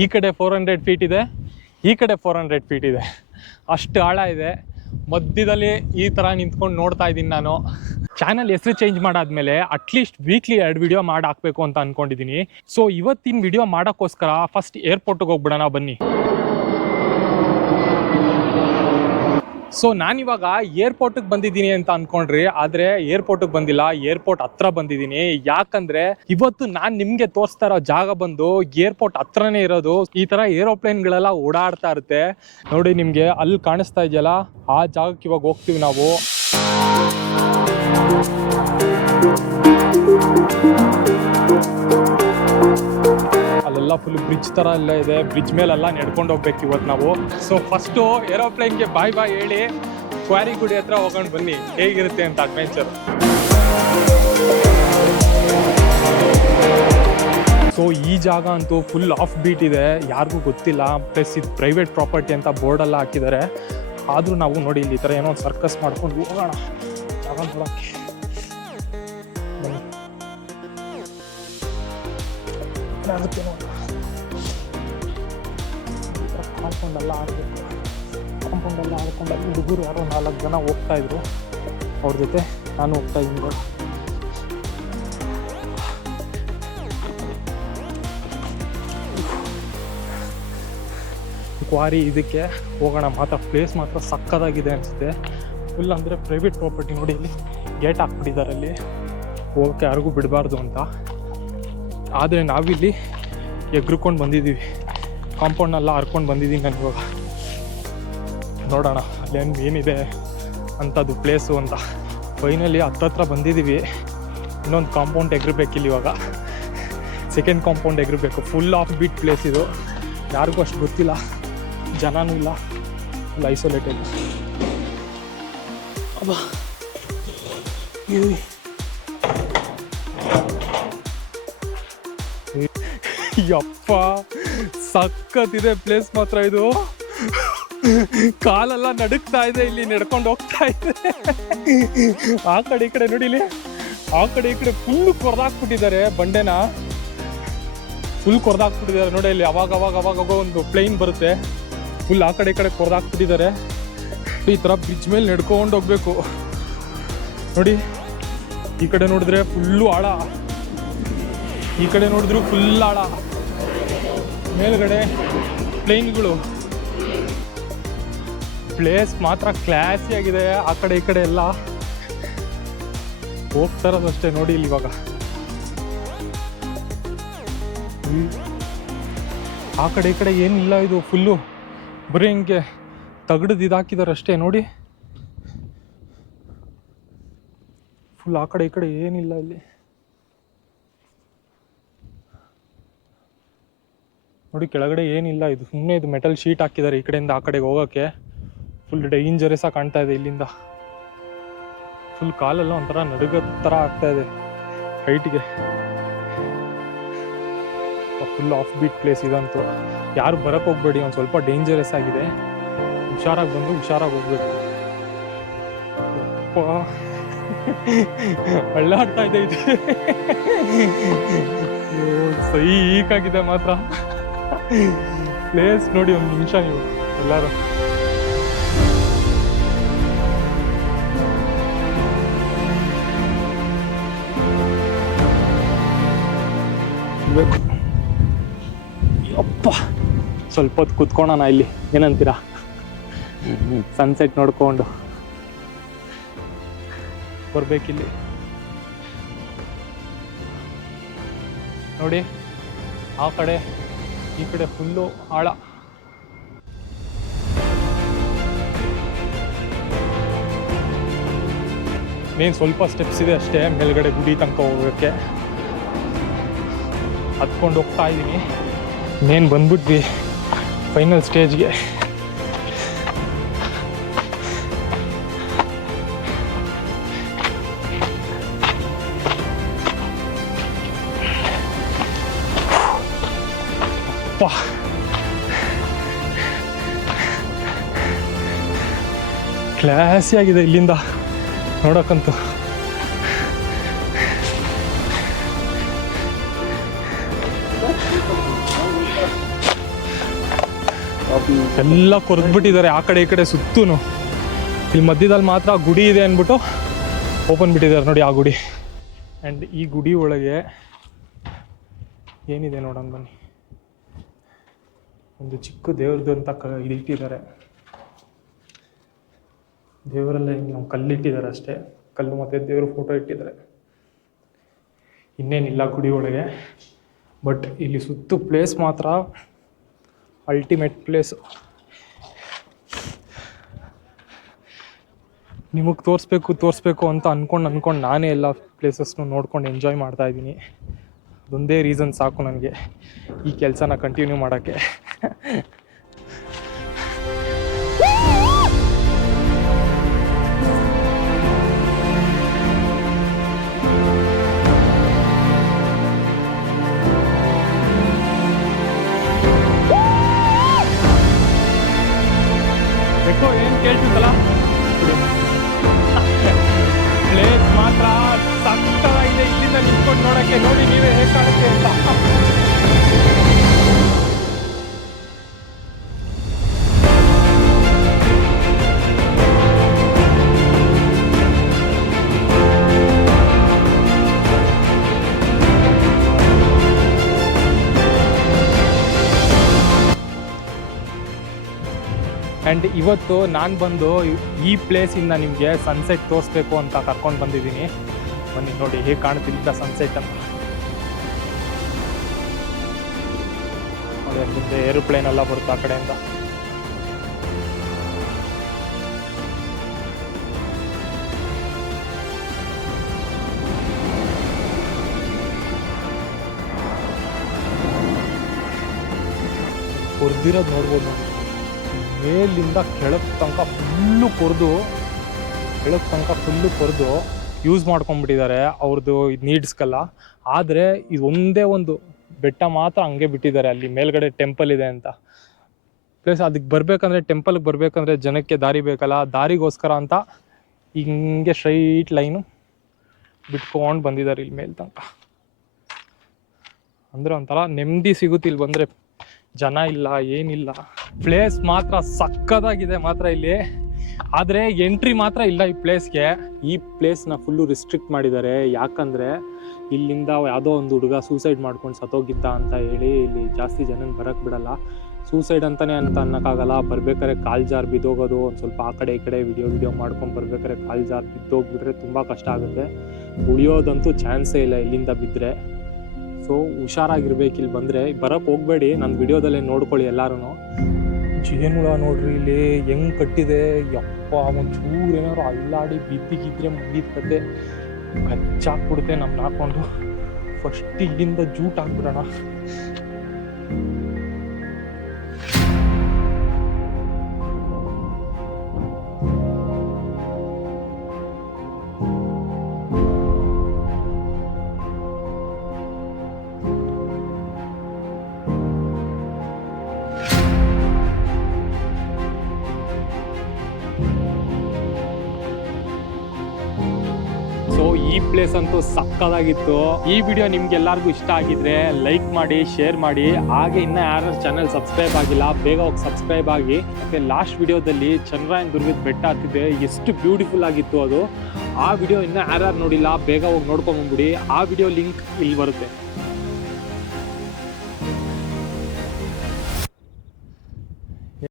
ಈ ಕಡೆ 400 ಫೀಟ್ ಇದೆ, ಈ ಕಡೆ 400 ಫೀಟ್ ಇದೆ. ಅಷ್ಟು ಆಳ ಇದೆ. ಮಧ್ಯದಲ್ಲಿ ಈ ಥರ ನಿಂತ್ಕೊಂಡು ನೋಡ್ತಾ ಇದ್ದೀನಿ ನಾನು. ಚಾನಲ್ ಹೆಸರು ಚೇಂಜ್ ಮಾಡಾದ್ಮೇಲೆ ಅಟ್ಲೀಸ್ಟ್ ವೀಕ್ಲಿ 2 ವಿಡಿಯೋ ಮಾಡಿ ಹಾಕಬೇಕು ಅಂತ ಅಂದ್ಕೊಂಡಿದ್ದೀನಿ. ಸೊ ಇವತ್ತಿನ ವಿಡಿಯೋ ಮಾಡೋಕ್ಕೋಸ್ಕರ ಫಸ್ಟ್ ಏರ್ಪೋರ್ಟ್ಗೆ ಹೋಗ್ಬಿಡೋಣ ಬನ್ನಿ. ಸೊ ನಾನಿವಾಗ ಏರ್ಪೋರ್ಟಿಗೆ ಬಂದಿದ್ದೀನಿ ಅಂತ ಅನ್ಕೊಂಡ್ರಿ, ಆದರೆ ಏರ್ಪೋರ್ಟಿಗೆ ಬಂದಿಲ್ಲ, ಏರ್ಪೋರ್ಟ್ ಹತ್ರ ಬಂದಿದ್ದೀನಿ. ಯಾಕಂದ್ರೆ ಇವತ್ತು ನಾನು ನಿಮಗೆ ತೋರಿಸ್ತಾ ಇರೋ ಜಾಗ ಬಂದು ಏರ್ಪೋರ್ಟ್ ಹತ್ರನೇ ಇರೋದು. ಈ ಥರ ಏರೋಪ್ಲೇನ್ಗಳೆಲ್ಲ ಓಡಾಡ್ತಾ ಇರುತ್ತೆ ನೋಡಿ, ನಿಮಗೆ ಅಲ್ಲಿ ಕಾಣಿಸ್ತಾ ಇದೆಯಲ್ಲ, ಆ ಜಾಗಕ್ಕೆ ಇವಾಗ ಹೋಗ್ತೀವಿ ನಾವು. ಅಲ್ಲೆಲ್ಲ ಫುಲ್ ಬ್ರಿಡ್ಜ್ ಥರ ಎಲ್ಲ ಇದೆ, ಬ್ರಿಡ್ಜ್ ಮೇಲೆಲ್ಲ ನಡ್ಕೊಂಡು ಹೋಗ್ಬೇಕು ಇವತ್ತು ನಾವು. ಸೊ ಫಸ್ಟು ಏರೋಪ್ಲೇನ್ಗೆ ಬಾಯ್ ಬಾಯ್ ಹೇಳಿ ಕ್ವಾರಿ ಗುಡಿ ಹತ್ರ ಹೋಗೋಣ ಬನ್ನಿ, ಹೇಗಿರುತ್ತೆ ಅಂತ ಅಡ್ವೆಂಚರ್. ಸೊ ಈ ಜಾಗ ಅಂತೂ ಫುಲ್ ಆಫ್ ಬೀಟ್ ಇದೆ, ಯಾರಿಗೂ ಗೊತ್ತಿಲ್ಲ. ಪ್ಲಸ್ ಇದು ಪ್ರೈವೇಟ್ ಪ್ರಾಪರ್ಟಿ ಅಂತ ಬೋರ್ಡೆಲ್ಲ ಹಾಕಿದ್ದಾರೆ. ಆದರೂ ನಾವು ನೋಡಿ ಇಲ್ಲಿ ಈ ಥರ ಏನೋ ಒಂದು ಸರ್ಕಸ್ ಮಾಡ್ಕೊಂಡು ಹೋಗೋಣ ಜಾಗ ನೋಡೋಕ್ಕೆ. ಆಗುತ್ತೆ ನೋಡಿ, ಕಾಂಪೌಂಡೆಲ್ಲ ಆಡಬೇಕು. ಕಾಂಪೌಂಡೆಲ್ಲ ಆಡ್ಕೊಂಡು ಅಲ್ಲಿ ಹುಡುಗರು ಯಾರೋ 4 ಜನ ಹೋಗ್ತಾ ಇದ್ರು, ಅವ್ರ ಜೊತೆ ನಾನು ಹೋಗ್ತಾ ಇದ್ದೀನಿ ನೋಡಿ. ಕ್ವಾರಿ ಇದಕ್ಕೆ ಹೋಗೋಣ. ಮಾತ್ರ ಪ್ಲೇಸ್ ಮಾತ್ರ ಸಕ್ಕದಾಗಿದೆ ಅನಿಸುತ್ತೆ. ಫುಲ್ ಅಂದರೆ ಪ್ರೈವೇಟ್ ಪ್ರಾಪರ್ಟಿ ನೋಡಿ, ಇಲ್ಲಿ ಗೇಟ್ ಹಾಕ್ಬಿಟ್ಟಿದ್ದಾರೆ, ಅಲ್ಲಿ ಹೋಗೋಕ್ಕೆ ಯಾರಿಗೂ ಬಿಡಬಾರ್ದು ಅಂತ. ಆದರೆ ನಾವಿಲ್ಲಿ ಎಗ್ರುಕೊಂಡು ಬಂದಿದ್ದೀವಿ, ಕಾಂಪೌಂಡ್ನೆಲ್ಲ ಹರ್ಕೊಂಡು ಬಂದಿದ್ದೀನಿ ನಾನು. ಇವಾಗ ನೋಡೋಣ ಅಲ್ಲೇನು ಏನಿದೆ ಅಂಥದ್ದು ಪ್ಲೇಸು ಅಂತ. ಫೈನಲಿ ಹತ್ರ ಬಂದಿದ್ದೀವಿ. ಇನ್ನೊಂದು ಕಾಂಪೌಂಡ್ ಎಗ್ರಬೇಕಿಲ್ಲ, ಇವಾಗ ಸೆಕೆಂಡ್ ಕಾಂಪೌಂಡ್ ಎಗ್ರಬೇಕು. ಫುಲ್ ಆಫ್ ಬೀಟ್ ಪ್ಲೇಸ್ ಇದು, ಯಾರಿಗೂ ಅಷ್ಟು ಗೊತ್ತಿಲ್ಲ, ಜನನೂ ಇಲ್ಲ, ಫುಲ್ ಐಸೋಲೇಟೆಡ್. ಅಬ್ಬಾ ಯಪ್ಪ ಸಕ್ಕತ್ತಿದೆ ಪ್ಲೇಸ್ ಮಾತ್ರ ಇದು. ಕಾಲೆಲ್ಲ ನಡುಕ್ತಾ ಇದೆ, ಇಲ್ಲಿ ನಡ್ಕೊಂಡು ಹೋಗ್ತಾ ಇದೆ. ಆ ಕಡೆ ಈ ಕಡೆ ನೋಡಿ, ಇಲ್ಲಿ ಆ ಕಡೆ ಈ ಕಡೆ ಫುಲ್ ಕೊರ್ದಾಕ್ಬಿಟ್ಟಿದ್ದಾರೆ, ಬಂಡೆನ ಫುಲ್ ಕೊರ್ದಾಕ್ಬಿಟ್ಟಿದ್ದಾರೆ ನೋಡಿ. ಇಲ್ಲಿ ಅವಾಗ ಒಂದು ಪ್ಲೇನ್ ಬರುತ್ತೆ, ಫುಲ್ ಆ ಕಡೆ ಈ ಕಡೆ ಕೊರ್ದಾಕ್ಬಿಟ್ಟಿದ್ದಾರೆ. ಈ ಥರ ಬ್ರಿಡ್ಜ್ ಮೇಲೆ ನಡ್ಕೊಂಡು ಹೋಗ್ಬೇಕು ನೋಡಿ. ಈ ಕಡೆ ನೋಡಿದ್ರೆ ಫುಲ್ಲು ಆಳ, ಈ ಕಡೆ ನೋಡಿದ್ರು ಫುಲ್ ಆಳ, ಮೇಲ್ಗಡೆ ಪ್ಲೇನ್ಗಳು. ಪ್ಲೇಸ್ ಮಾತ್ರ ಕ್ಲಾಸಿ ಆಗಿದೆ. ಆ ಕಡೆ ಈ ಕಡೆ ಎಲ್ಲ ಹೋಗ್ತಾ ಇರೋದಷ್ಟೇ ನೋಡಿ. ಇಲ್ಲಿ ಇವಾಗ ಆ ಕಡೆ ಈ ಕಡೆ ಏನಿಲ್ಲ, ಇದು ಫುಲ್ಲು ಬರೀ ಹಿಂಗೆ ತಗಡದು ಇದಾಕಿದ್ದಾರೆ ಅಷ್ಟೇ ನೋಡಿ. ಫುಲ್ ಆ ಕಡೆ ಈ ಕಡೆ ಏನಿಲ್ಲ ಇಲ್ಲಿ ನೋಡಿ. ಕೆಳಗಡೆ ಏನಿಲ್ಲ, ಇದು ಸುಮ್ಮನೆ ಇದು ಮೆಟಲ್ ಶೀಟ್ ಹಾಕಿದ್ದಾರೆ ಈ ಕಡೆಯಿಂದ ಆ ಕಡೆಗೆ ಹೋಗೋಕ್ಕೆ. ಫುಲ್ ಡೇಂಜರಸ್ ಆಗಿ ಕಾಣ್ತಾ ಇದೆ ಇಲ್ಲಿಂದ. ಫುಲ್ ಕಾಲೆಲ್ಲ ಒಂಥರ ನಡುಗೋ ಥರ ಆಗ್ತಾ ಇದೆ ಹೈಟ್ಗೆ. ಫುಲ್ ಆಫ್ ಬೀಟ್ ಪ್ಲೇಸ್ ಇದಂತೂ. ಯಾರು ಬರಕ್ಕೆ ಹೋಗ್ಬೇಡಿ, ಒಂದು ಸ್ವಲ್ಪ ಡೇಂಜರಸ್ ಆಗಿದೆ. ಹುಷಾರಾಗಿ ಬಂದು ಹುಷಾರಾಗಿ ಹೋಗ್ಬೇಕು. ಅಳ್ಳಾಡ್ತಾ ಇದೆ ಇದು. ಸೈಕಾಗಿದೆ ಮಾತ್ರ ಪ್ಲೇಸ್ ನೋಡಿ. ಒಂದು ನಿಮಿಷ ನೀವು ಎಲ್ಲರೂ ಅಪ್ಪ ಸ್ವಲ್ಪ ಹೊತ್ತು ಕುತ್ಕೊಳ್ಳೋಣ ಇಲ್ಲಿ, ಏನಂತೀರಾ? ಸನ್ಸೆಟ್ ನೋಡ್ಕೊಂಡು ಬರ್ಬೇಕಿಲ್ಲಿ ನೋಡಿ. ಆ ಕಡೆ ಈ ಕಡೆ ಫುಲ್ಲು ಆಳ. ಮೇನ್ ಸ್ವಲ್ಪ ಸ್ಟೆಪ್ಸ್ ಇದೆ ಅಷ್ಟೇ ಮೇಲ್ಗಡೆ ಗುಡಿ ತನಕ ಹೋಗೋಕ್ಕೆ. ಹತ್ಕೊಂಡು ಹೋಗ್ತಾ ಇದ್ದೀನಿ. ಮೇನ್ ಬಂದ್ಬಿಟ್ವಿ ಫೈನಲ್ ಸ್ಟೇಜ್ಗೆ. ಕ್ಲಾಸಿ ಆಗಿದೆ ಇಲ್ಲಿಂದ ನೋಡೋಕ್ಕಂತೂ. ಎಲ್ಲ ಕೊರೆದ್ಬಿಟ್ಟಿದ್ದಾರೆ ಆ ಕಡೆ ಈ ಕಡೆ ಸುತ್ತೂನು. ಇಲ್ಲಿ ಮಧ್ಯದಲ್ಲಿ ಮಾತ್ರ ಗುಡಿ ಇದೆ ಅಂದ್ಬಿಟ್ಟು ಓಪನ್ ಬಿಟ್ಟಿದ್ದಾರೆ ನೋಡಿ ಆ ಗುಡಿ. ಆ್ಯಂಡ್ ಈ ಗುಡಿ ಒಳಗೆ ಏನಿದೆ ನೋಡೋಣ ಬನ್ನಿ. ಒಂದು ಚಿಕ್ಕ ದೇವ್ರದ್ದು ಅಂತ ಇದು ಇಟ್ಟಿದ್ದಾರೆ. ದೇವರಲ್ಲೇ ನಾವು ಕಲ್ಲಿಟ್ಟಿದ್ದಾರೆ ಅಷ್ಟೇ, ಕಲ್ಲು ಮತ್ತು ದೇವ್ರ ಫೋಟೋ ಇಟ್ಟಿದ್ದಾರೆ, ಇನ್ನೇನಿಲ್ಲ ಗುಡಿ ಒಳಗೆ. ಬಟ್ ಇಲ್ಲಿ ಸುತ್ತು ಪ್ಲೇಸ್ ಮಾತ್ರ ಅಲ್ಟಿಮೇಟ್ ಪ್ಲೇಸು. ನಿಮಗೆ ತೋರಿಸ್ಬೇಕು ಅಂತ ಅಂದ್ಕೊಂಡು ನಾನೇ ಎಲ್ಲ ಪ್ಲೇಸಸ್ನು ನೋಡ್ಕೊಂಡು ಎಂಜಾಯ್ ಮಾಡ್ತಾಯಿದ್ದೀನಿ. ಅದೊಂದೇ ರೀಸನ್ ಸಾಕು ನನಗೆ ಈ ಕೆಲಸನ ಕಂಟಿನ್ಯೂ ಮಾಡೋಕ್ಕೆ. ಏನು ಕೇಳ್ತಿದ್ದಲ್ಲ, ಪ್ಲೇಸ್ ಮಾತ್ರ ಸಕ್ಕತ್ತಾಗಿದೆ. ಇಲ್ಲಿಂದ ನಿಂತ್ಕೊಂಡು ನೋಡೋಕ್ಕೆ ನೋಡಿ ನೀವೇ ಹೇಗೆ ಕಾಣುತ್ತೆ ಅಂತ. ಆ್ಯಂಡ್ ಇವತ್ತು ನಾನು ಬಂದು ಈ ಪ್ಲೇಸಿಂದ ನಿಮಗೆ ಸನ್ಸೆಟ್ ತೋರಿಸ್ಬೇಕು ಅಂತ ಕರ್ಕೊಂಡು ಬಂದಿದ್ದೀನಿ. ಬನ್ನಿ ನೋಡಿ ಹೇಗೆ ಕಾಣ್ತಿಲ್ಲ ಸನ್ಸೆಟ್ ಅಂತ. ಅದೇ ಮುಂದೆ ಏರೋಪ್ಲೇನ್ ಎಲ್ಲ ಬರುತ್ತೆ ಆ ಕಡೆಯಿಂದ. ಕೊರ್ದಿರೋದು ನೋಡ್ಬೋದು ನೋಡಿ. ಮೇಲಿಂದ ಕೆಳಗೆ ತನಕ ಫುಲ್ಲು ಕೊರೆದು ಯೂಸ್ ಮಾಡ್ಕೊಂಡ್ಬಿಟ್ಟಿದ್ದಾರೆ ಅವ್ರದ್ದು ಇದು ನೀಡ್ಸ್ಗೆಲ್ಲ. ಆದರೆ ಇದು ಒಂದೇ ಒಂದು ಬೆಟ್ಟ ಮಾತ್ರ ಹಂಗೆ ಬಿಟ್ಟಿದ್ದಾರೆ. ಅಲ್ಲಿ ಮೇಲ್ಗಡೆ ಟೆಂಪಲ್ ಇದೆ ಅಂತ. ಪ್ಲಸ್ ಅದಕ್ಕೆ ಬರಬೇಕಂದ್ರೆ, ಟೆಂಪಲ್ಗೆ ಬರಬೇಕಂದ್ರೆ ಜನಕ್ಕೆ ದಾರಿ ಬೇಕಲ್ಲ, ದಾರಿಗೋಸ್ಕರ ಅಂತ ಹಿಂಗೆ ಸ್ಟ್ರೈಟ್ ಲೈನು ಬಿಟ್ಕೊಂಡು ಬಂದಿದ್ದಾರೆ ಇಲ್ಲಿ ಮೇಲ್ ತನಕ. ಅಂದರೆ ಒಂಥರ ನೆಮ್ಮದಿ ಸಿಗುತ್ತೆ ಇಲ್ಲಿ ಬಂದರೆ. ಜನ ಇಲ್ಲ, ಏನಿಲ್ಲ. ಪ್ಲೇಸ್ ಮಾತ್ರ ಸಕ್ಕತ್ತಾಗಿದೆ ಮಾತ್ರ ಇಲ್ಲಿ. ಆದರೆ ಎಂಟ್ರಿ ಮಾತ್ರ ಇಲ್ಲ ಈ ಪ್ಲೇಸ್ಗೆ. ಈ ಪ್ಲೇಸ್ನ ಫುಲ್ಲು ರಿಸ್ಟ್ರಿಕ್ಟ್ ಮಾಡಿದ್ದಾರೆ. ಯಾಕಂದರೆ ಇಲ್ಲಿಂದ ಯಾವುದೋ ಒಂದು ಹುಡುಗ ಸೂಸೈಡ್ ಮಾಡ್ಕೊಂಡು ಸತ್ತೋಗಿದ್ದ ಅಂತ ಹೇಳಿ ಇಲ್ಲಿ ಜಾಸ್ತಿ ಜನನ ಬರೋಕ್ಕೆ ಬಿಡಲ್ಲ. ಸೂಸೈಡ್ ಅಂತಲೇ ಅನ್ನೋಕ್ಕಾಗಲ್ಲ. ಬರ್ಬೇಕಾದ್ರೆ ಕಾಲು ಜಾರ್ ಬಿದ್ದೋಗೋದು, ಒಂದು ಸ್ವಲ್ಪ ಆ ಕಡೆ ಈ ಕಡೆ ವಿಡಿಯೋ ಮಾಡ್ಕೊಂಡು ಬರ್ಬೇಕಾದ್ರೆ ಕಾಲು ಜಾರ್ ಬಿದ್ದೋಗ್ಬಿಟ್ರೆ ತುಂಬ ಕಷ್ಟ ಆಗುತ್ತೆ. ಉಳಿಯೋದಂತೂ ಚಾನ್ಸೇ ಇಲ್ಲ ಇಲ್ಲಿಂದ ಬಿದ್ದರೆ. ಸೊ ಹುಷಾರಾಗಿರ್ಬೇಕು ಇಲ್ಲಿ ಬಂದರೆ. ಬರೋಕ್ಕೆ ಹೋಗಬೇಡಿ, ನನ್ನ ವಿಡಿಯೋದಲ್ಲೇ ನೋಡ್ಕೊಳ್ಳಿ ಎಲ್ಲರೂ. ಜೇನುಳ ನೋಡ್ರಿ ಇಲ್ಲಿ ಹೆಂಗೆ ಕಟ್ಟಿದೆ. ಯಪ್ಪ, ಒಂಚೂರು ಏನಾದ್ರು ಅಲ್ಲಾಡಿ ಬಿದ್ದಿಗಿದ್ರೆ ಮುಗಿದ ಕತೆ ಕಚ್ಚಾಕ್ಬಿಡುತ್ತೆ ನಮ್ಮನ್ನ ಹಾಕ್ಕೊಂಡು. ಫಸ್ಟ್ ಇಲ್ಲಿಂದ ಜೂಟ್ ಹಾಕ್ಬಿಡೋಣ. ಸೊ ಈ ಪ್ಲೇಸ್ ಅಂತೂ ಸಕ್ಕತ್ತಾಗಿತ್ತು. ಈ ವಿಡಿಯೋ ನಿಮ್ಗೆಲ್ಲರಿಗೂ ಇಷ್ಟ ಆಗಿದ್ರೆ ಲೈಕ್ ಮಾಡಿ, ಶೇರ್ ಮಾಡಿ. ಹಾಗೆ ಇನ್ನೂ ಯಾರು ಚಾನಲ್ ಸಬ್ಸ್ಕ್ರೈಬ್ ಆಗಿಲ್ಲ ಬೇಗ ಹೋಗಿ ಸಬ್ಸ್ಕ್ರೈಬ್ ಆಗಿ. ಮತ್ತು ಲಾಸ್ಟ್ ವಿಡಿಯೋದಲ್ಲಿ ಚಂದ್ರಾಯನ ದುರ್ಗದ ಬೆಟ್ಟ ಹತ್ತಿದೆ, ಎಷ್ಟು ಬ್ಯೂಟಿಫುಲ್ ಆಗಿತ್ತು ಅದು. ಆ ವಿಡಿಯೋ ಇನ್ನೂ ಯಾರು ನೋಡಿಲ್ಲ ಬೇಗ ಹೋಗಿ ನೋಡ್ಕೊಂಬಂದ್ಬಿಡಿ. ಆ ವಿಡಿಯೋ ಲಿಂಕ್ ಇಲ್ಲಿ ಬರುತ್ತೆ.